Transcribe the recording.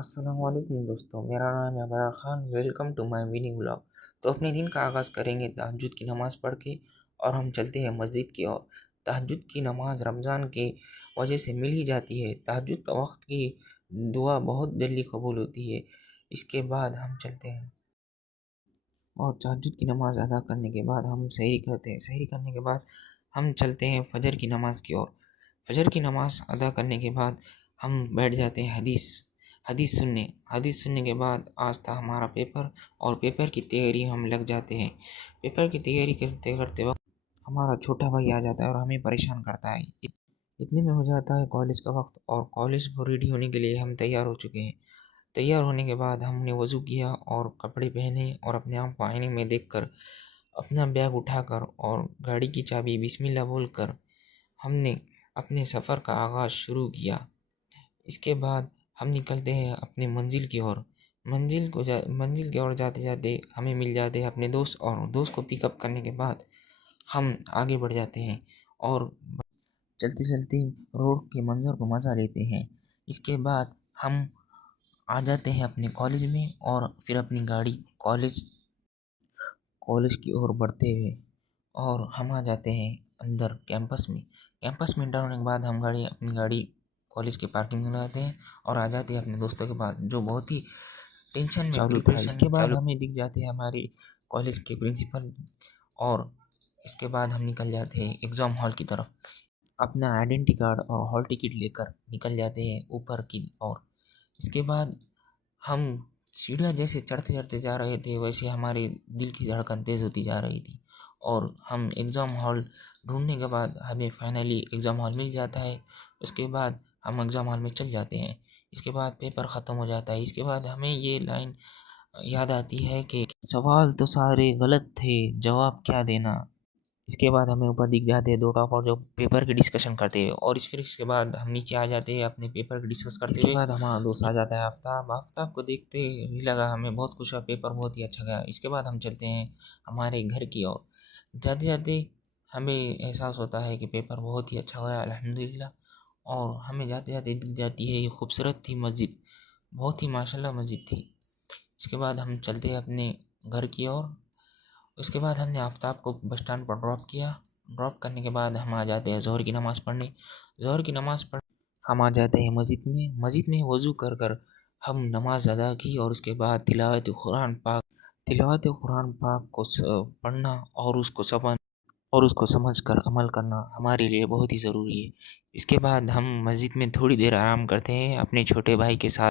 अस्सलामुअलैकुम दोस्तों, मेरा नाम है Abrar Khan. Welcome to my mini vlog. तो अपने दिन का आगाज़ करेंगे तहज्जुद की नमाज़ पढ़ के और हम चलते हैं मस्जिद की ओर। तहज्जुद की नमाज़ रमज़ान के वजह से मिल ही जाती है। तहज्जुद का वक्त की दुआ बहुत जल्दी कबूल होती है। इसके बाद हम चलते हैं और तहज्जुद की नमाज़ अदा करने के बाद हम सहरी करते हैं। सहरी करने के बाद हम चलते हैं फ़जर की नमाज़ की ओर। फ़जर की नमाज़ अदा करने के बाद हम बैठ जाते हैं हदीस सुनने के बाद आज था हमारा पेपर और पेपर की तैयारी हम लग जाते हैं। पेपर की तैयारी करते करते वक्त हमारा छोटा भाई आ जाता है और हमें परेशान करता है। इतने में हो जाता है कॉलेज का वक्त और कॉलेज को रेडी होने के लिए हम तैयार हो चुके हैं। तैयार होने के बाद हमने वज़ू किया और कपड़े पहने और अपने आप को आईने में देखकर अपना बैग उठाकर और गाड़ी की चाबी बिस्मिल्लाह बोलकर हमने अपने सफ़र का आगाज़ शुरू किया। इसके बाद हम निकलते हैं अपने मंजिल की ओर। मंजिल की ओर जाते जाते हमें मिल जाते हैं अपने दोस्त और दोस्त को पिकअप करने के बाद हम आगे बढ़ जाते हैं और चलते चलते रोड के मंज़र को मज़ा लेते हैं। इसके बाद हम आ जाते हैं अपने कॉलेज में और फिर अपनी गाड़ी कॉलेज की ओर बढ़ते हुए और हम आ जाते हैं अंदर कैंपस में। कैंपस में एंटर होने के बाद हम अपनी गाड़ी कॉलेज के पार्किंग में लगाते हैं और आ जाते हैं अपने दोस्तों के पास, जो बहुत ही टेंशन में प्रिपरेशन इसके बाद हमें दिख जाते हैं हमारे कॉलेज के प्रिंसिपल और इसके बाद हम निकल जाते हैं एग्ज़ाम हॉल की तरफ। अपना आइडेंटिटी कार्ड और हॉल टिकट लेकर निकल जाते हैं ऊपर की ओर। इसके बाद हम सीढ़ियाँ जैसे चढ़ते चढ़ते जा रहे थे वैसे हमारे दिल की धड़कन तेज़ होती जा रही थी और हम एग्ज़ाम हॉल ढूंढने के बाद हमें फाइनली एग्ज़ाम हॉल मिल जाता है। उसके बाद हम एग्ज़ाम हॉल में चल जाते हैं। इसके बाद पेपर ख़त्म हो जाता है। इसके बाद हमें ये लाइन याद आती है कि सवाल तो सारे गलत थे, जवाब क्या देना। इसके बाद हमें ऊपर दिख जाते हैं दो टॉपर जो पेपर की डिस्कशन करते हुए और फिर इसके बाद हम नीचे आ जाते हैं अपने पेपर की डिस्कस करते हुए। इसके बाद हमारा दोस्त आ जाता है आफ्ताब। आफ्ताब को देखते ही लगा हमें बहुत खुश हुआ, पेपर बहुत ही अच्छा गया। इसके बाद हम चलते हैं हमारे घर की ओर। जाते जाते हमें एहसास होता है कि पेपर बहुत ही अच्छा गया अल्हम्दुलिल्लाह। और हमें जाते जाते दिख जाती है ये खूबसूरत थी मस्जिद, बहुत ही माशाल्लाह मस्जिद थी। इसके बाद हम चलते हैं अपने घर की ओर। उसके बाद हमने आफ्ताब को बस स्टैंड पर ड्रॉप किया। ड्रॉप करने के बाद हम आ जाते हैं ज़ोहर की नमाज़ पढ़ने। ज़ोहर की नमाज़ पढ़ हम आ जाते हैं मस्जिद में वज़ू कर कर हम नमाज अदा की और उसके बाद तिलावत कुरान पाक को पढ़ना और उसको समझ कर अमल करना हमारे लिए बहुत ही ज़रूरी है। इसके बाद हम मस्जिद में थोड़ी देर आराम करते हैं अपने छोटे भाई के साथ।